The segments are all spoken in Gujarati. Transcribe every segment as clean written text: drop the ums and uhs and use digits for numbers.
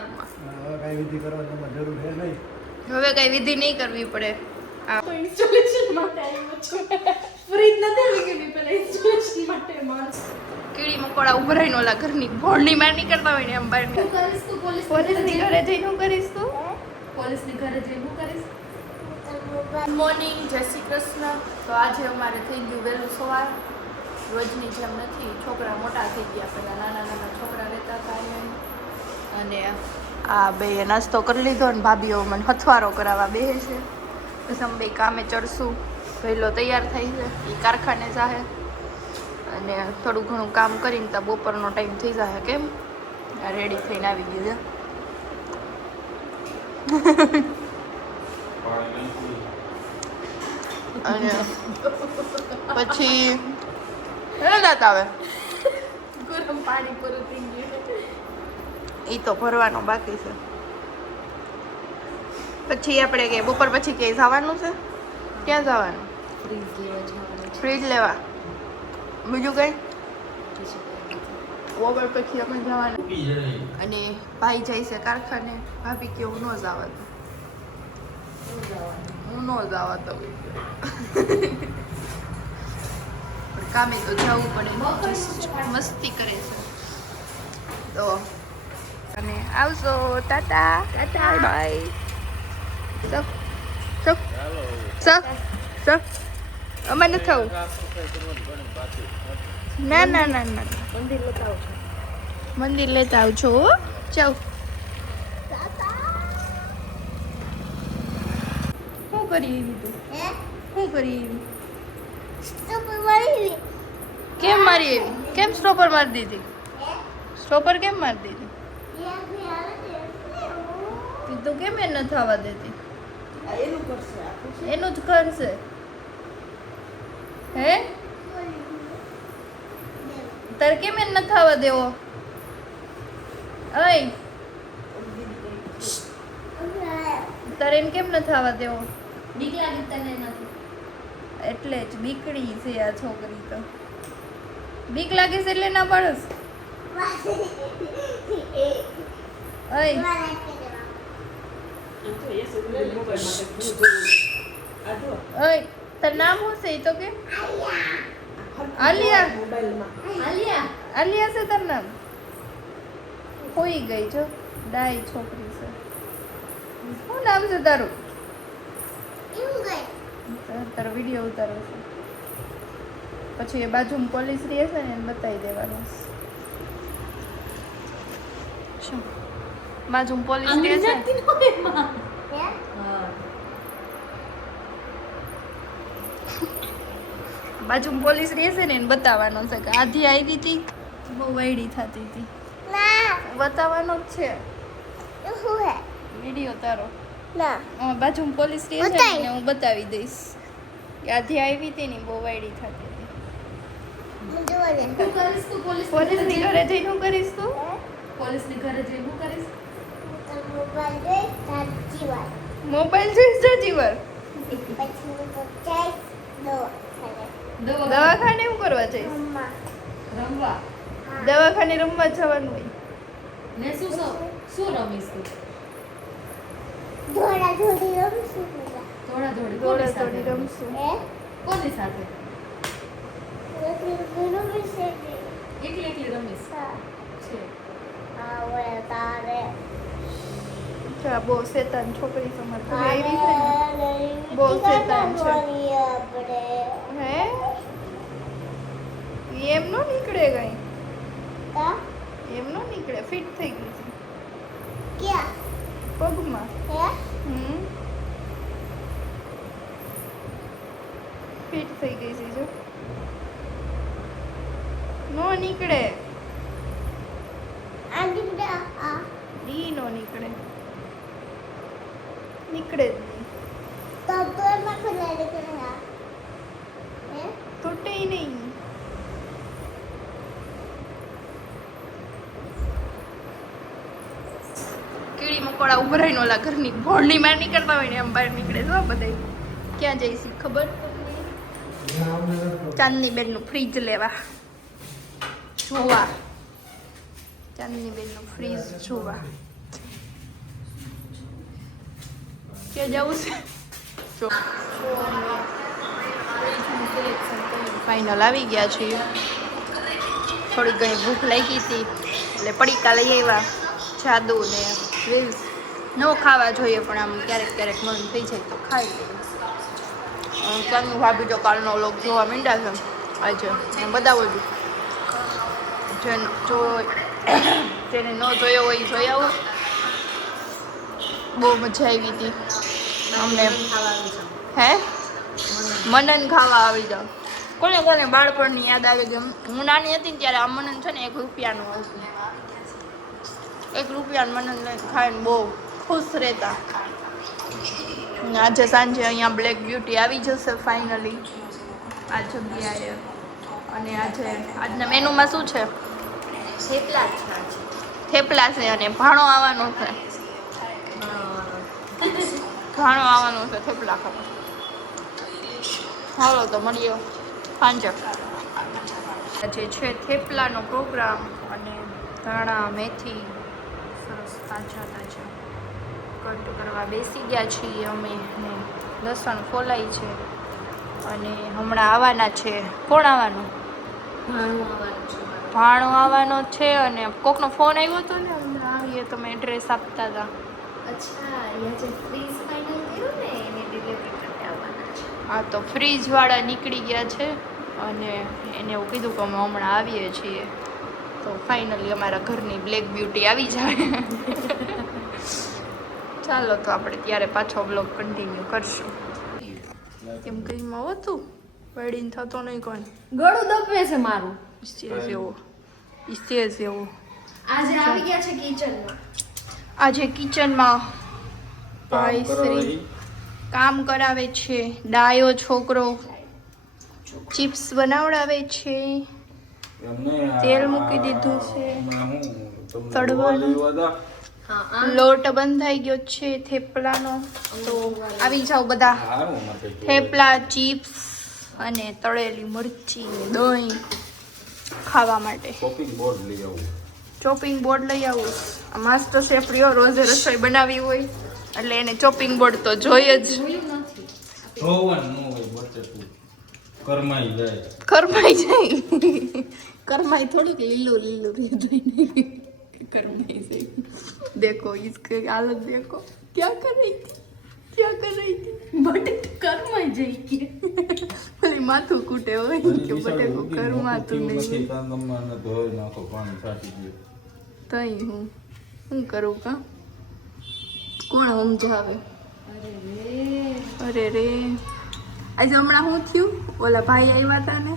સવારમાં. હવે કઈ વિધિ કરવાની જરૂર છે નહીં. હવે કઈ વિધિ નહીં કરવી પડે. તો ઇન્સ્ટોલેશન માટે આવ્યો છું. ફ્રીજ નથી આવી ગઈ પેલા ઇન્સ્ટોલેશન માટે માણસ. કીડી મકોડા ઉભા રહીને ઓલા ઘરની ભોળની માર નીકળતા હોય ને એમ બહાર શું કરીશ તું પોલીસની ઘરે જઈને શું કરીશ તું? પોલીસની ઘરે જઈને શું કરીશ? ગુડ મોર્નિંગ, જય શ્રી કૃષ્ણ. તો આજે અમારે થઈ ગયું વહેલું સવાર. રોજની જેમ નથી, છોકરા મોટા થઈ ગયા. પહેલાં નાના નાના છોકરા રહેતા હતા એમ. અને આ બે નાસ્તો કરી લીધો ને ભાભીઓ મને હથવારો કરાવવા બેસે છે. પછી અમે બે કામે ચડશું. પહેલો તૈયાર થઈ છે, એ કારખાને જાહે. અને થોડું ઘણું કામ કરીને ત્યાં બપોરનો ટાઈમ થઈ જાય. કેમ રેડી થઈને આવી ગયું છે. અને પછી દાંત આવે ગરમ પાણી પૂરું થઈ ગયું. એ તો ભરવાનો બાકી છે. પછી આપણે કે બપોર પછી ક્યાંય જવાનું છે? ક્યાં જવાનું? ફ્રીજ લેવા. બીજું કઈ? બપોર પછી આપણે જવાનું. અને ભાઈ જાય છે કારખાને. ભાભી કે હું ન જવા દઉં. હું ન જવા દઉં. કામે તો જવું પડે. મસ્તી કરે છે તો. અને આવજો. ટાટા ટાટા બાય. અમારે નથી થવું. ના ના ના ના મંદિર લેતા આવજો. જાઓ. શું કરી એવી તું? શું કરી એવી? કેમ મારી એવી? કેમ સ્ટોપર મારી દીધી? સ્ટોપર કેમ મારી દીધી? તું કેમ એ ન થવા દેતી? એનું જ કરશે. હે તારે કેમ એ ન થવા દેવો? અય તારે એમ કેમ ન થવા દેવો? બીક લાગે તને નથી? એટલે જ બીકડી છે આ છોકરી તો. બીક લાગે છે એટલે ના પાડસ? અય અય તાર નામ શું છે? એ તો કે આલિયા. આલિયા છે તાર નામ? હોઈ ગઈ છો. ડાય છોકરી છે. શું નામ છે તારું? તારો વિડીયો ઉતારો છે. પછી એ બાજુમાં પોલીસ રહે છે ને એને બતાવી દેવાનું. શું બાજુમાં પોલીસ રહે છે? બાજુમાં પોલીસ રહે છે ને એને બતાવવાનો છે કે આધી આવી હતી બહુ વાયડી થતી હતી. બતાવવાનો જ છે વિડીયો તારો. બાજુમાં પોલીસ રહે છે ને હું બતાવી દઈશ કે આધી આવી હતી ને બહુ વાયડી થતી હતી. શું કરીશ તું પોલીસની ઘરે જઈને શું કરીશ તું? પોલીસની ઘરે જઈને શું કરીશ? મોબાઈલ જોઈશ જાજી વાર. દવાખાને શું કરવા જઈશ? રમવા. દવાખાને રમવા જવાનું હોય. ને શું રમીશ તું? દોડા દોડી દોડા રમશું. કોની સાથે? એકલી એકલી રમીશ છે. અચ્છા, બહુ શેતાન છોકરી સમજ એવી છે ને. બહુ શેતાન છે. હે એમ નો નીકળે કઈ. એમ નો નીકળે. ફિટ થઈ ગઈ છે પગમાં. ફિટ થઈ ગઈ છે જો. નો નીકળે. ઈ નો નીકળે. નીકળે જ નહીં. તૂટે નહીં. કીડી મકોડા ઉભા રહીને ઓલા ઘરની ભોળની માર નીકળતા હોય ને એમ બહાર નીકળે છે બધા. ક્યાં જઈશી ખબર? ચાંદની બેન નું ફ્રીજ લેવા જોવા. ચાંદની બેન નું ફ્રીજ જોવા. ક્યાં જવું છે જો સિલેક્શન કરી ફાઇનલ આવી ગયા છીએ. થોડી ઘણી ભૂખ લાગી હતી એટલે પડીકા લઈ આવ્યા. જાદુ ને રીલ્સ ન ખાવા જોઈએ પણ આમ ક્યારેક ક્યારેક મન થઈ જાય તો ખાઈ લઈએ. ક્યાંનું ભાભી તો કાલનો લોક જોવા માંડ્યા છે આજે બતાવો છું. જેને ન જોયો હોય એ જોઈ આવો. બહુ મજા આવી હતી અમને. હે મનન ખાવા આવી જાવ. કોને કોને બાળપણની યાદ આવે કે હું નાની હતી ને ત્યારે આ મનન છે ને 1 રૂપિયાનું આવતું. 1 રૂપિયાનું મનન લઈને ખાઈને બહુ ખુશ રહેતા. આજે સાંજે અહીંયા બ્લેક બ્યુટી આવી જશે ફાઇનલી આ જગ્યાએ. અને આજે આજના મેનુમાં શું છે? થેપલા છે અને ભાણો આવવાનો છે. ભાણો આવવાનો છે થેપલા ખાવા. હાલો તો મળીએ સાંજે. આજે છે થેપલાનો પ્રોગ્રામ અને ધાણા મેથી સરસ તાજા તાજા કટ કરવા બેસી ગયા છીએ અમે. ને લસણ ફોલાય છે અને હમણાં આવવાના છે. કોણ આવવાનું? ભાણો આવવાનો છે. અને કોકનો ફોન આવ્યો હતો ને હમણાં આવીએ તમે એડ્રેસ આપતા હતા. હા તો ફ્રીજવાળા નીકળી ગયા છે અને એને એવું કીધું કે અમે હમણાં આવીએ છીએ. તો ફાઇનલી અમારા ઘરની બ્લેક બ્યુટી આવી જાય. ચાલો તો આપણે ત્યારે પાછો બ્લોગ કન્ટિન્યુ કરશું. કેમ કંઈમાં હતું વેડિંગ થતો નહીં કોણ ગળું દબે છે મારું. ઇસ્તેજ એવો. આજે આવી ગયા છે કિચનમાં. આજે કિચનમાં ભાઈ શ્રી કામ કરાવે છે. ડાયો છોકરો ચિપ્સ બનાવડાવે છે. તેલ મૂકી દીધું છે તળવાનું. લોટ બંધાઈ ગયો છે થેપલાનો. તો આવી જાઓ બધા. થેપલા ચિપ્સ અને તળેલી મરચી દહીં ખાવા માટે. ચોપિંગ બોર્ડ લઈ આવું. માસ્ટર શેફ રહ્યો રોજે રસોઈ બનાવી હોય એટલે એને ચોપિંગ બોર્ડ તો જોઈએ જ. કરમાઈ જાય. કરમાઈ થોડુંક લીલું લીલું करमाई से देखो इसके हालत देखो क्या कर रही थी बटे करमाई जाएगी बोली माथું કૂટે હોય કે બटे को करमाતું नहीं ધોઈ નાખો પાણી છાંટી દે તઈ હું કરું કા કોણ સમજાવે અરે રે આજે હમણાં હું થયું ઓલા ભાઈ આવ્યા હતા ને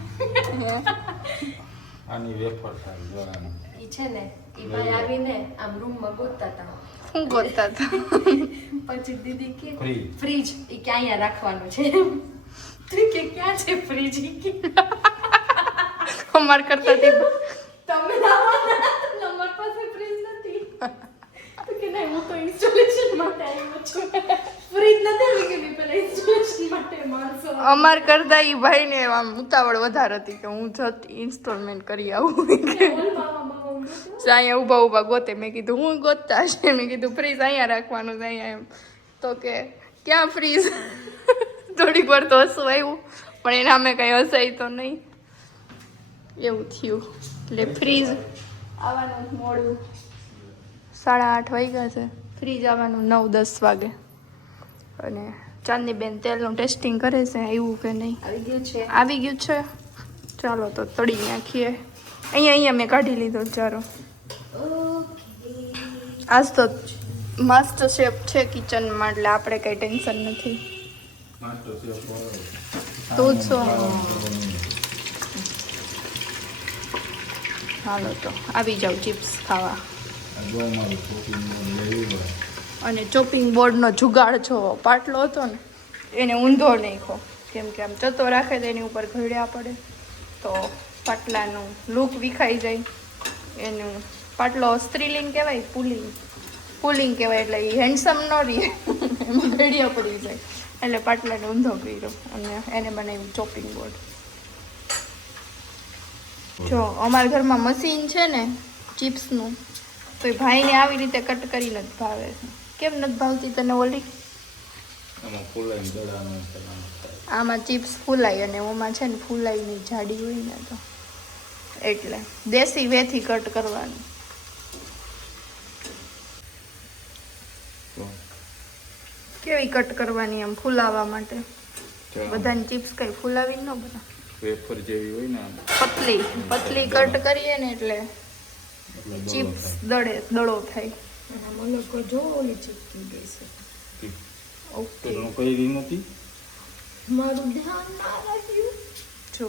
આની વેફર થાય જોવાનું ઈ છે ને ઈ ભાઈ આવીને આમ રૂમમાં ગોતતા હતા. હું ગોતતા હતા પછી દીદી કે ફ્રીજ ફ્રીજ ઈ કે અહીંયા રાખવાનું છે. તું કે ક્યાં છે ફ્રીજ? ઈ કે અમાર કરતા તે તમે લાવવાના નંબર પાસે ફ્રીજ નથી. તો કે નહીં હું તો ઇન્સ્ટોલેશન માટે આવ્યો છું. ફ્રીજ નથી આવી ગઈ પેલા ઇન્સ્ટોલેશન માટે માણસો. અમાર કરતા ઈ ભાઈ ને આમ ઉતાવળ વધારે હતી કે હું જતી ઇન્સ્ટોલમેન્ટ કરી આવું. અહીંયા ઊભા ઊભા ગોતે. મેં કીધું હું ગોતતા હશે. મેં કીધું ફ્રીજ અહીંયા રાખવાનું છે અહીંયા એમ. તો કે ક્યાં ફ્રીજ? થોડીક વાર તો હસવું આવ્યું પણ એના અમે કંઈ હસાઈ તો નહીં. એવું થયું એટલે ફ્રીજ આવવાનું મોડું 8:30 વાગ્યા છે. ફ્રીજ આવવાનું 9-10 વાગે. અને ચાંદનીબેન તેલનું ટેસ્ટિંગ કરે છે આવ્યું કે નહીં. આવી ગયું છે. ચાલો તો તળી નાખીએ. અહીંયા મેં કાઢી લીધો ચારો. આજ તો માસ્ટર શેફ છે કિચનમાં એટલે આપણે કંઈ ટેન્શન નથી. માસ્ટર શેફ તું છો. હાલો તો આવી જાવ ચિપ્સ ખાવા. અને ચોપિંગ બોર્ડનો જુગાડ છો પાટલો હતો ને એને ઊંધો નાખ્યો કેમ કે આમ ચતો રાખે તો એની ઉપર ઘડ્યા પડે તો પાટલાનું લુક વિખાઈ જાય. એનું પાટલો સ્ત્રીલિંગ કહેવાય પુલિંગ કહેવાય એટલે એ હેન્ડસમ ન રહે એમાં ઘડિયા પડી જાય એટલે પાટલાને ઊંધો કર્યો અને એને બનાવ્યું ચોપિંગ બોર્ડ. જો અમારા ઘરમાં મશીન છે ને ચિપ્સનું તો એ ભાઈને આવી રીતે કટ કરીને જ ભાવે છે. કેમ નથી ભાવતી તને ઓલી? એમાં ફૂલાઈને દડાનું કરવાનું થાય. આમાં ચિપ્સ ફૂલાય અને ઓમાં છે ને ફૂલાઈની જાડી હોય ને તો એટલે દેશી વેથી કટ કરવાનું. તો કેવી કટ કરવાની આમ ફૂલાવા માટે? ત્યાં બધાની ચિપ્સ કઈ ફૂલાવી ન બધા વેફર જેવી હોય ને આમ, પતલી પતલી કટ કરીએ ને એટલે એટલે દડો ચિપ્સ થાય. દડો થાય. મને જો ઓલી ચીપકી ગઈ છે. ઠીક. ઓકે પેલું કરી નથી. મારું ધ્યાન ના રાખ્યું. જો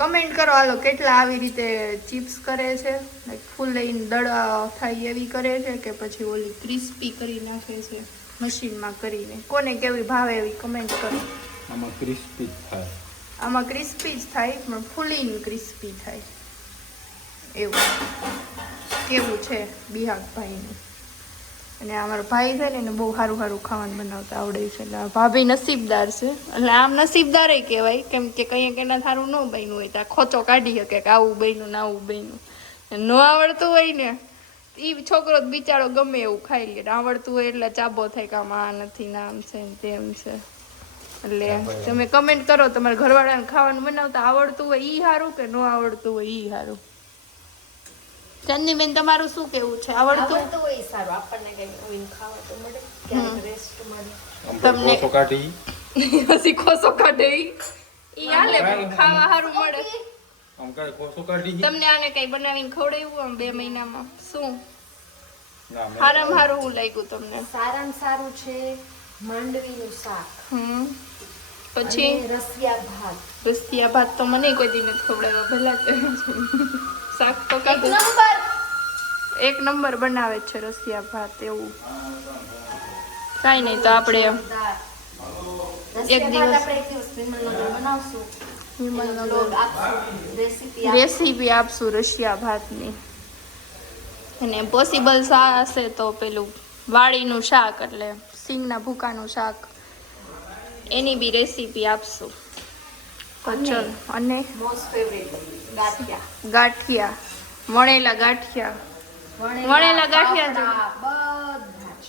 કમેન્ટ કરો હાલો કેટલા આવી રીતે ચિપ્સ કરે છે, લાઈક ફૂલ લઈને દડા થાય એવી કરે છે કે પછી ઓલી ક્રિસ્પી કરી નાખે છે મશીનમાં કરીને. કોને કેવી ભાવે એવી કમેન્ટ કરો. આમાં ક્રિસ્પી થાય. આમાં ક્રિસ્પી જ થાય પણ ફૂલીને ક્રિસ્પી થાય એવું કેવું છે બિહાગભાઈનું. અને અમારો ભાઈ છે ને એને બહુ સારું સારું ખાવાનું બનાવતા આવડે છે એટલે આ ભાભી નસીબદાર છે. એટલે આમ નસીબદાર કહેવાય કેમ કે કંઈક એના સારું ન બન્યું હોય તો આ ખોચો કાઢી શકે કે આવું બન્યું ને આવું બન્યું. ન આવડતું હોય ને એ છોકરો બિચારો ગમે એવું ખાઈ લે. આવડતું હોય એટલે ચાબો થાય કે આમાં આ નથી ને આમ છે ને તેમ છે. એટલે તમે કમેન્ટ કરો તમારા ઘરવાળાને ખાવાનું બનાવતા આવડતું હોય ઈ સારું કે ન આવડતું હોય ઈ સારું. ચાંદનીબેન તમારું શું કેવું છે? આવડતું આવડતું હોય સારું, આપણને કઈ નવીન ખાવા તો મળે, ક્યારેક રેસ્ટ મળે. આમ તમને- કોસો કાઢી હસી ખોસો કાઢે ઈ હાલે પણ ખાવા સારું મળે. આમ કાંઈ કોસો કાઢી તમને આને કઈ બનાવીને ખવડાવ્યું આમ 2 મહિનામાં શું ના મેં હારામાં હારું હું લાગ્યું તમને? સારામાં સારું છે માંડવીનું શાક પછી અને રસિયા ભાત. રસિયા ભાત તો મને કોઈ દી નથી ખવડાવ્યા ભલા તે શાક તો એક કાઢું નંબર. એક નંબર બનાવે છે રસિયા ભાત. એવું કાંઈ નહીં તો આપણે દાળ. એક રસિયા દિવસ- ભાત આપણે એક દિવસ વિમલનો ઘર બનાવશું. વિમલનો એનો vlog આપશું. રેસીપી રેસીપી આપશું રશિયા ભાતની. અને પોસિબલ હશે તો પેલું વાડીનું શાક એટલે સિંગના ભૂકાનું શાક એની બી રેસીપી આપશું. તો ચલ અને મોસ્ટ ફેવરેટ ગાંઠિયા. ગાંઠિયા વણેલા ગાંઠિયા. વણેલા ગાંઠિયા જ. ફાફડા, બધા જ.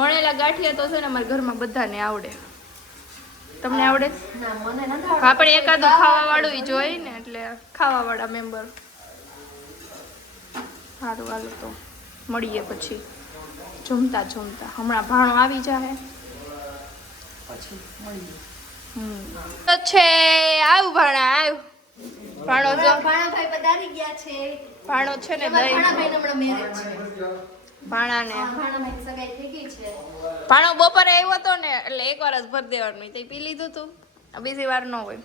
વણેલા ગાંઠિયા તો છે ને અમારા ઘરમાં બધાને આવડે. તમને આવડે? ના મને નથી આવડતું. આપણે એકાદું ખાવા વાળું ઈ જોઈએ ને એટલે ખાવા વાળા મેમ્બર. સારું હાલો તો મળીએ પછી જમતા જમતા. હમણાં ભાણો આવી જાય પછી મળીએ. તો છે આવ ભાણા આવ. ભાણો જો ભાણાભાઈ પધારી ગયા છે. ભાણો છે ને એમાં દહીં ભાણાભાઈને હમણાં marriage છે. ભાણાને ભાણાભાઈની સગાઈ થઈ ગઈ છે. ભાણો બપોરે આવ્યો હતો ને એટલે એકવાર જ ભરી દેવાનું હોય તો પી લીધું હતું. બીજી વાર ન હોય.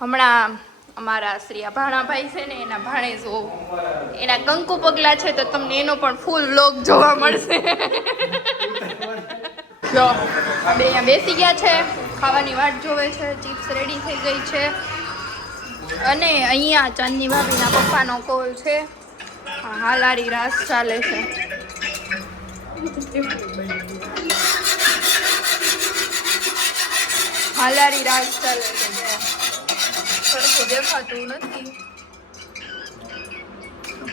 હમણાં અમારા શ્રી આ ભાણાભાઈ છે ને એના ભાણેજો એના કંકુ પગલા છે તો તમને એનો પણ ફૂલ વ્લોગ જોવા મળશે. જો આ બે અહીંયા બેસી ગયા છે ખાવાની વાટ જોવે છે. ચિપ્સ રેડી થઈ ગઈ છે અને અહીંયા ચાંદની ભાભીના પપ્પાનો કોલ છે. હાલારી રાસ ચાલે છે. હાલારી રાસ ચાલે છે. સરખું દેખાતું નથી.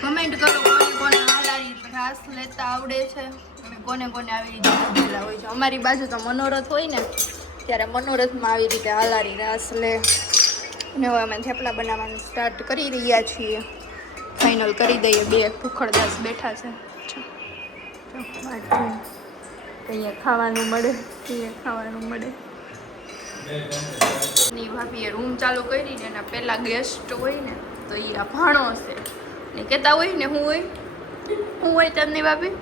કમેન્ટ કરો કોને હાલારી રાસ લેતા આવડે છે અને કોને કોને આવી રીતે લીધેલા હોય છે. અમારી બાજુ તો મનોરથ હોય ને ત્યારે મનોરથમાં આવી રીતે હાલારી રાસ લે. અને હવે અમે થેપલા બનાવવાનું સ્ટાર્ટ કરી રહ્યા છીએ. ફાઇનલ કરી દઈએ. 2 ભૂખડદાસ બેઠા છે. અહીંયા ખાવાનું મળે, અહીંયા ખાવાનું મળે. ની ભાભીએ રૂમ ચાલુ કરી ને એના પહેલા ગેસ્ટ હોય ને તો એ આ ભાણો હશે ને કહેતા હોય ને હું હોય ચાંદની ભાભી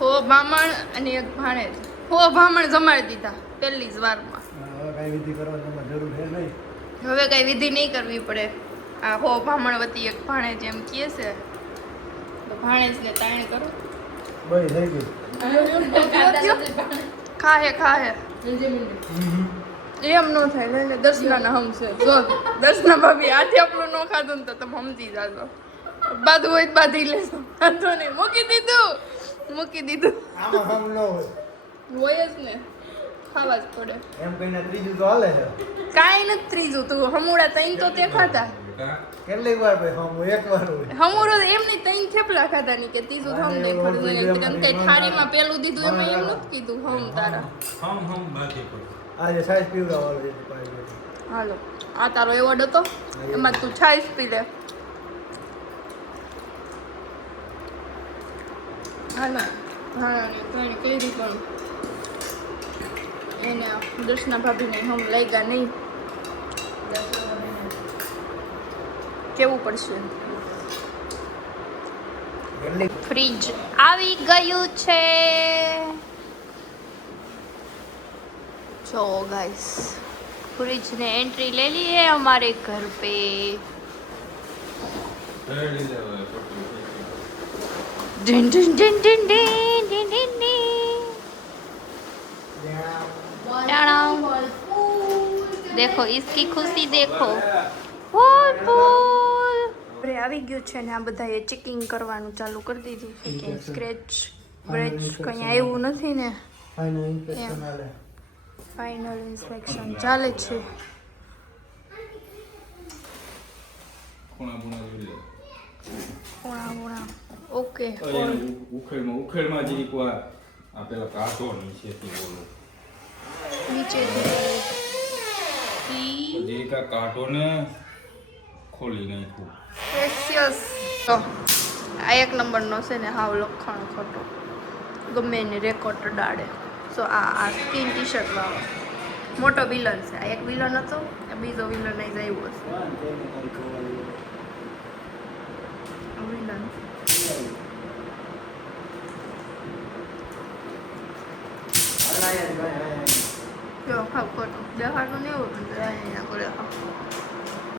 હો ભામણ અને એક ભાણેજ. હો ભામણ જમાડી દીધા પહેલી જ વારમાં. હવે કાંઈ વિધિ કરવાની એમાં જરૂર છે નહીં. હવે કઈ વિધિ નહીં કરવી પડે. આ હો ભામણ વતી એક ભાણેજ એમ કહે છે તો ભાણેજને તાણ કરો. બસ થઈ ગઈ. ખાહે ખાહે એમ નો થાય. લઈને દર્શના હમશે જો દર્શના ભાભી આજે આપણું ન ખાધું ને તો તમે સમજી જાજો. બાધું હોય તો બાધી લેશો. વાંધો નહીં. મૂકી દીધું આમાં કામ ન હોય. હોય જ ને ખાવા જ પડે. એમ કહીને ત્રીજું તો હાલે છે. કાંઈ નથી ત્રીજું. તું હમુડા તઈ તો તે ખાતા કા કેટલી વાર ભાઈ હું એક વાર હોય હમુરો એમની ત્રણ થેપલા ખાધા ની કે ત્રીજું હમ દે ખરું ને એકદમ કઈ થાળીમાં પેલું દીધું એમાં એમ નતું કીધું હમ તારા હમ બાકી પર આજે સાઈઝ પીવડાવવાનો છે પાછી હાલો આ તારો એવોર્ડ હતો એમાં તું છાઈસ પી લે હાલો હા ત્રણ કીધી પણ એને દર્શના ભાભીને હમ લઈ ગયા નહીં કેવું પડશે કેટલી ફ્રીજ આવી ગયું છે જો ગાઈસ फ्रिज ने एंट्री ले ली है हमारे घर पे રેડી લેવા છોકરી डिन डिन डिन डिन डिन डिन डिन डिन। टाड़ा। देखो इसकी खुशी देखो फूल फूल અરે આવી ગયું છે ને આ બધાએ ચેકિંગ કરવાનું ચાલુ કરી દીધું છે કે સ્ક્રેચ બ્રેચ કંઈ આવ્યું નથી ને ફાઇનલ ઇન્સ્પેક્શન આલે ફાઇનલ ઇન્સ્પેક્શન ચાલે છે ખૂણા બુણા જોઈ લે પૂણા પૂણા ઓકે ઉખેડમાં જે એક વાર આ પેલા કાઢો નીચેથી બોલો નીચેથી જે કા કાઢો ને ખોલી નાખ્યું પ્રેશિયસ તો આ એક નંબરનો છે ને હાવ લખાણ ખોટો ગમે એને રેકોર્ડ ડાળે સો આ સ્કીન ટી શર્ટ વાળો મોટો વિલન છે આ એક વિલન હતો બીજો વિલન અહીં આવ્યો હશે વિલન જો હા ખોટું દેખાડું નહીં હોતું અહીંયા કરે